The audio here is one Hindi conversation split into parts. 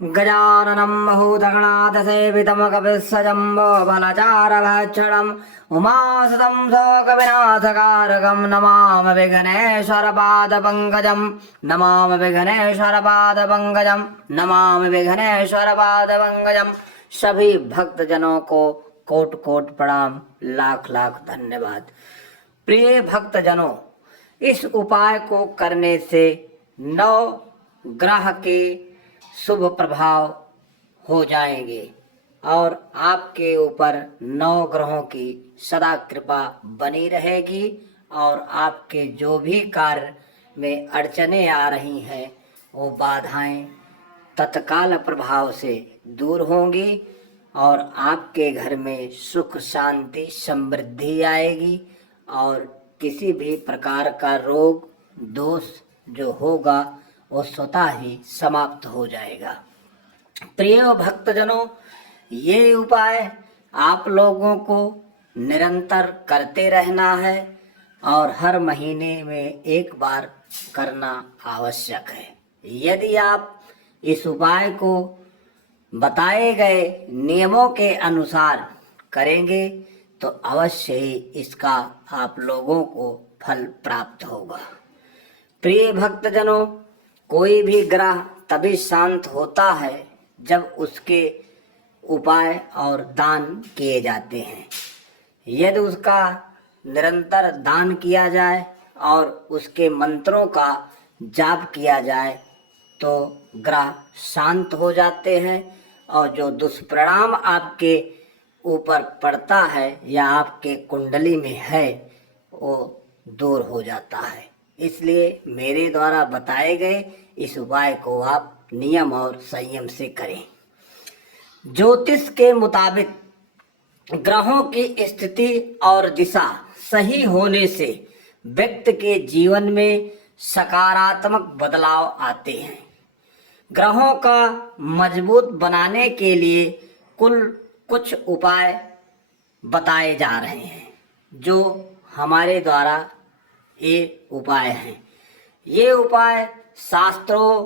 गजाननं भूतगणाथसेवितमकपिस्सजम्बो बलचारभक्षणम् उमासुतं शोकविनाशकारकं नमामि विघ्नेश्वरपादपङ्कजं नमामि विघ्नेश्वरपादपङ्कजं नमामि विघ्नेश्वरपादपङ्कजं। सभी भक्तजनों को कोट कोट प्रणाम, लाख लाख धन्यवाद। प्रिय भक्तजनों, इस उपाय को करने से 9 ग्रह के शुभ प्रभाव हो जाएंगे और आपके ऊपर 9 ग्रहों की सदा कृपा बनी रहेगी और आपके जो भी कार्य में अड़चने आ रही हैं वो बाधाएं तत्काल प्रभाव से दूर होंगी और आपके घर में सुख शांति समृद्धि आएगी और किसी भी प्रकार का रोग दोष जो होगा वो स्वतः ही समाप्त हो जाएगा। प्रिय भक्तजनों, ये उपाय आप लोगों को निरंतर करते रहना है और हर महीने में एक बार करना आवश्यक है। यदि आप इस उपाय को बताए गए नियमों के अनुसार करेंगे तो अवश्य ही इसका आप लोगों को फल प्राप्त होगा। प्रिय भक्तजनों, कोई भी ग्रह तभी शांत होता है जब उसके उपाय और दान किए जाते हैं। यदि उसका निरंतर दान किया जाए और उसके मंत्रों का जाप किया जाए तो ग्रह शांत हो जाते हैं और जो दुष्परिणाम आपके ऊपर पड़ता है या आपके कुंडली में है वो दूर हो जाता है। इसलिए मेरे द्वारा बताए गए इस उपाय को आप नियम और संयम से करें। ज्योतिष के मुताबिक ग्रहों की स्थिति और दिशा सही होने से व्यक्ति के जीवन में सकारात्मक बदलाव आते हैं। ग्रहों का मजबूत बनाने के लिए कुछ उपाय बताए जा रहे हैं जो हमारे द्वारा ये उपाय हैं। ये उपाय शास्त्रों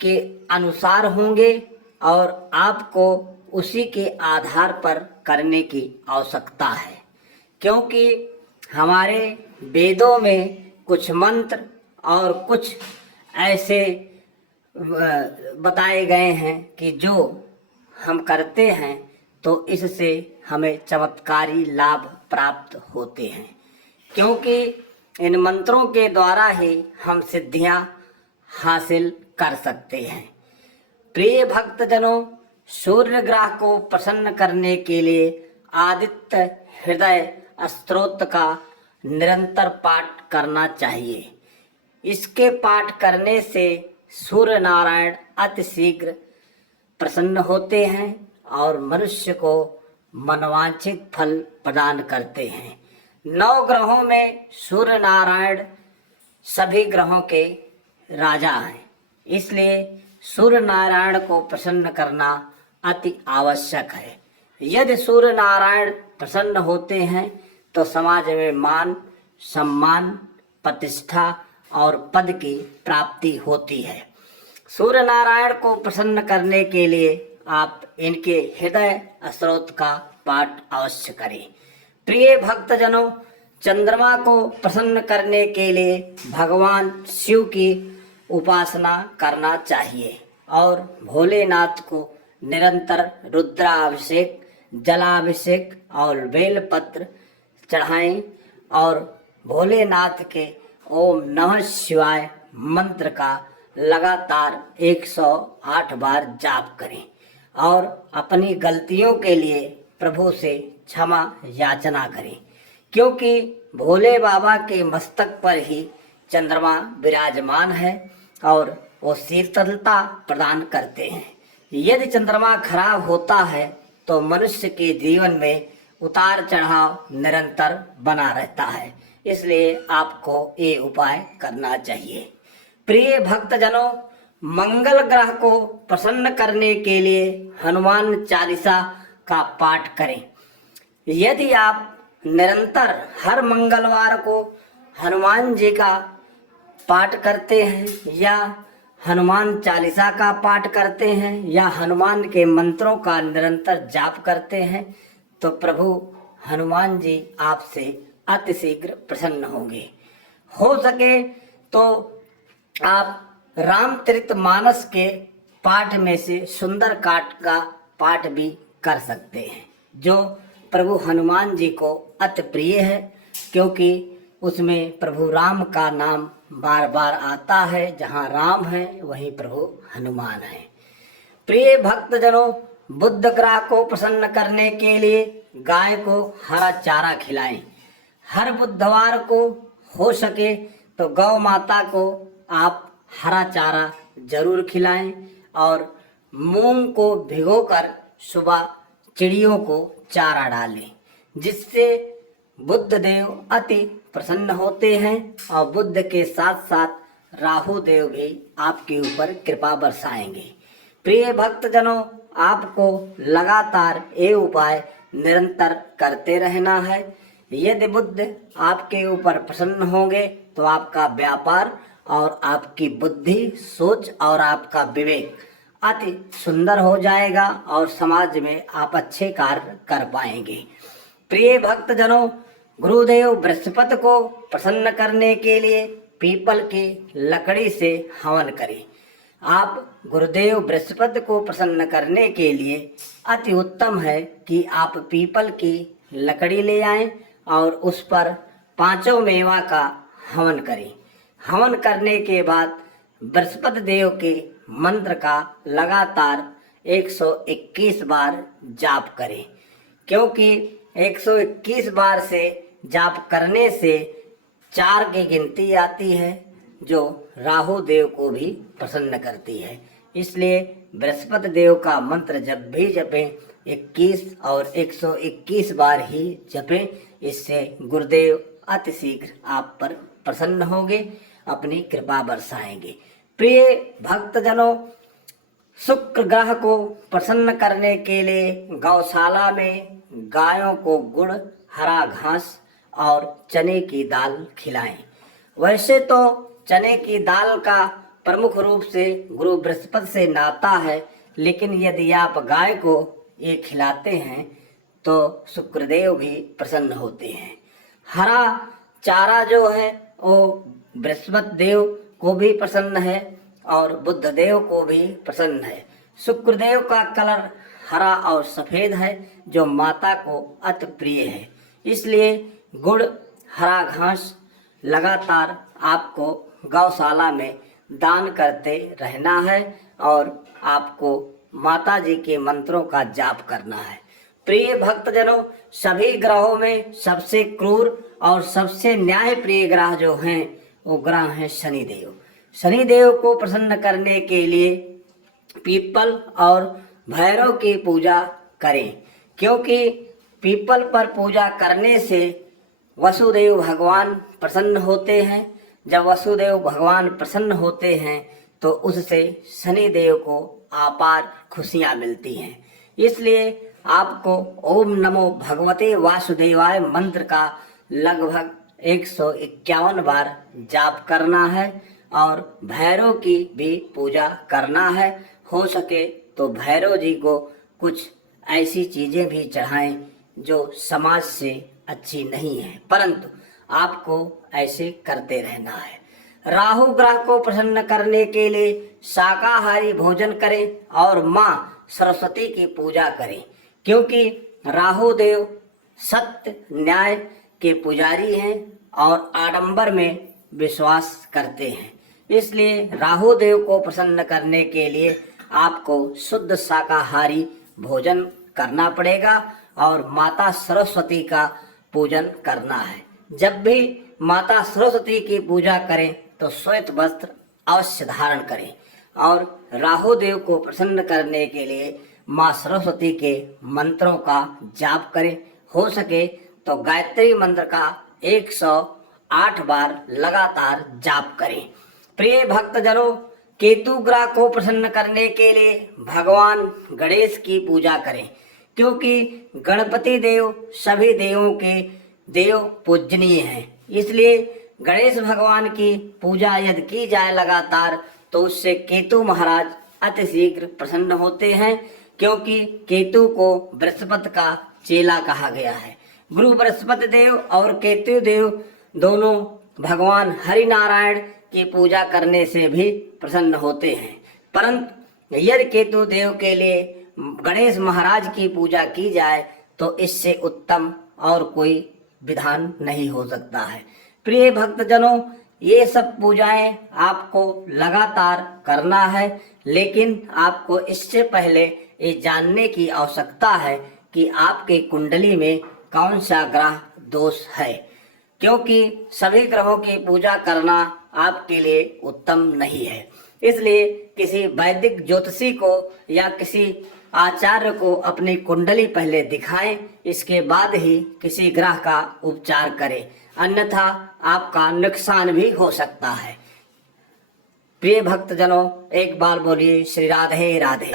के अनुसार होंगे और आपको उसी के आधार पर करने की आवश्यकता है, क्योंकि हमारे वेदों में कुछ मंत्र और कुछ ऐसे बताए गए हैं कि जो हम करते हैं तो इससे हमें चमत्कारी लाभ प्राप्त होते हैं, क्योंकि इन मंत्रों के द्वारा ही हम सिद्धियां हासिल कर सकते हैं। प्रिय भक्तजनों, सूर्य ग्रह को प्रसन्न करने के लिए आदित्य हृदय स्तोत्र का निरंतर पाठ करना चाहिए। इसके पाठ करने से सूर्य नारायण अति शीघ्र प्रसन्न होते हैं और मनुष्य को मनवांछित फल प्रदान करते हैं। 9 ग्रहों में सूर्य नारायण सभी ग्रहों के राजा हैं, इसलिए सूर्य नारायण को प्रसन्न करना अति आवश्यक है। यदि सूर्य नारायण प्रसन्न होते हैं तो समाज में मान सम्मान प्रतिष्ठा और पद की प्राप्ति होती है। सूर्य नारायण को प्रसन्न करने के लिए आप इनके हृदय स्तोत्र का पाठ अवश्य करें। प्रिय भक्तजनों, चंद्रमा को प्रसन्न करने के लिए भगवान शिव की उपासना करना चाहिए और भोलेनाथ को निरंतर रुद्राभिषेक जलाभिषेक और बेलपत्र चढ़ाएं और भोलेनाथ के ओम नमः शिवाय मंत्र का लगातार 108 बार जाप करें और अपनी गलतियों के लिए प्रभु से क्षमा याचना करें, क्योंकि भोले बाबा के मस्तक पर ही चंद्रमा विराजमान है और वो शीतलता प्रदान करते हैं। यदि चंद्रमा खराब होता है तो मनुष्य के जीवन में उतार चढ़ाव निरंतर बना रहता है, इसलिए आपको ये उपाय करना चाहिए। प्रिय भक्तजनों, मंगल ग्रह को प्रसन्न करने के लिए हनुमान चालीसा का पाठ करें। यदि आप निरंतर हर मंगलवार को हनुमान जी का पाठ करते हैं या हनुमान चालीसा का पाठ करते हैं या हनुमान के मंत्रों का निरंतर जाप करते हैं तो प्रभु हनुमान जी आपसे अति शीघ्र प्रसन्न होंगे। हो सके तो आप रामचरितमानस के पाठ में से सुंदर कांड का पाठ भी कर सकते हैं, जो प्रभु हनुमान जी को अति प्रिय है, क्योंकि उसमें प्रभु राम का नाम बार बार आता है। जहाँ राम है वहीं प्रभु हनुमान है। प्रिय भक्तजनों, बुद्ध ग्रह को प्रसन्न करने के लिए गाय को हरा चारा खिलाएं। हर बुधवार को हो सके तो गौ माता को आप हरा चारा जरूर खिलाएं और मूंग को भिगोकर सुबह चिड़ियों को चारा डालें, जिससे बुद्ध देव अति प्रसन्न होते हैं और बुद्ध के साथ साथ राहु देव भी आपके ऊपर कृपा बरसाएंगे। प्रिय भक्तजनों, आपको लगातार ये उपाय निरंतर करते रहना है। यदि बुद्ध आपके ऊपर प्रसन्न होंगे तो आपका व्यापार और आपकी बुद्धि, सोच और आपका विवेक अति सुंदर हो जाएगा और समाज में आप अच्छे कार्य कर पाएंगे। प्रिय भक्तजनों, गुरुदेव बृहस्पति को प्रसन्न करने के लिए पीपल की लकड़ी से हवन करें। आप गुरुदेव बृहस्पति को प्रसन्न करने के लिए अति उत्तम है कि आप पीपल की लकड़ी ले आएं और उस पर 5 मेवा का हवन करें। हवन करने के बाद बृहस्पति देव के मंत्र का लगातार 121 बार जाप करें, क्योंकि 121 बार से जाप करने से 4 की गिनती आती है, जो राहु देव को भी प्रसन्न करती है। इसलिए बृहस्पति देव का मंत्र जब भी जपें 21 और 121 बार ही जपें। इससे गुरुदेव अति शीघ्र आप पर प्रसन्न होंगे, अपनी कृपा बरसाएंगे। प्रिय भक्तजनों, शुक्र ग्रह को प्रसन्न करने के लिए गौशाला में गायों को गुड़, हरा घास और चने की दाल खिलाएं। वैसे तो चने की दाल का प्रमुख रूप से गुरु बृहस्पति से नाता है, लेकिन यदि आप गाय को ये खिलाते हैं तो शुक्रदेव भी प्रसन्न होते हैं। हरा चारा जो है वो बृहस्पति देव को भी प्रसन्न है और बुद्ध देव को भी प्रसन्न है। शुक्रदेव का कलर हरा और सफ़ेद है, जो माता को अति प्रिय है। इसलिए गुड़, हरा घास लगातार आपको गौशाला में दान करते रहना है और आपको माता जी के मंत्रों का जाप करना है। प्रिय भक्तजनों, सभी ग्रहों में सबसे क्रूर और सबसे न्याय प्रिय ग्रह जो हैं वो ग्रह हैं शनिदेव। शनिदेव को प्रसन्न करने के लिए पीपल और भैरव की पूजा करें, क्योंकि पीपल पर पूजा करने से वसुदेव भगवान प्रसन्न होते हैं। जब वसुदेव भगवान प्रसन्न होते हैं तो उससे शनिदेव को अपार खुशियाँ मिलती हैं। इसलिए आपको ओम नमो भगवते वासुदेवाय मंत्र का लगभग 151 बार जाप करना है और भैरव की भी पूजा करना है। हो सके तो भैरव जी को कुछ ऐसी चीज़ें भी चढ़ाएं जो समाज से अच्छी नहीं है, परंतु आपको ऐसे करते रहना है। राहु ग्रह को प्रसन्न करने के लिए शाकाहारी भोजन करें और माँ सरस्वती की पूजा करें, क्योंकि राहु देव सत्य न्याय के पुजारी हैं और आडंबर में विश्वास करते हैं। इसलिए राहु देव को प्रसन्न करने के लिए आपको शुद्ध शाकाहारी भोजन करना पड़ेगा और माता सरस्वती का पूजन करना है। जब भी माता सरस्वती की पूजा करें तो श्वेत वस्त्र अवश्य धारण करें और राहु देव को प्रसन्न करने के लिए माँ सरस्वती के मंत्रों का जाप करें। हो सके तो गायत्री मंत्र का 108 बार लगातार जाप करें। प्रिय भक्तजनों, केतु ग्रह को प्रसन्न करने के लिए भगवान गणेश की पूजा करें, क्योंकि गणपति देव सभी देवों के देव पूजनीय हैं। इसलिए गणेश भगवान की पूजा यदि की जाए लगातार तो उससे केतु महाराज अति शीघ्र प्रसन्न होते हैं, क्योंकि केतु को बृहस्पति का चेला कहा गया है। गुरु बृहस्पति देव और केतु देव दोनों भगवान हरि नारायण की पूजा करने से भी प्रसन्न होते हैं, परंतु यदि केतु देव के लिए गणेश महाराज की पूजा की जाए तो इससे उत्तम और कोई विधान नहीं हो सकता है। प्रिय भक्तजनों, ये सब पूजाएं आपको लगातार करना है, लेकिन आपको इससे पहले ये जानने की आवश्यकता है कि आपके कुंडली में कौन सा ग्रह दोष है, क्योंकि सभी ग्रहों की पूजा करना आपके लिए उत्तम नहीं है। इसलिए किसी वैदिक ज्योतिषी को या किसी आचार्य को अपनी कुंडली पहले दिखाएं, इसके बाद ही किसी ग्रह का उपचार करें, अन्यथा आपका नुकसान भी हो सकता है। प्रिय भक्तजनों, एक बार बोलिए श्री राधे राधे।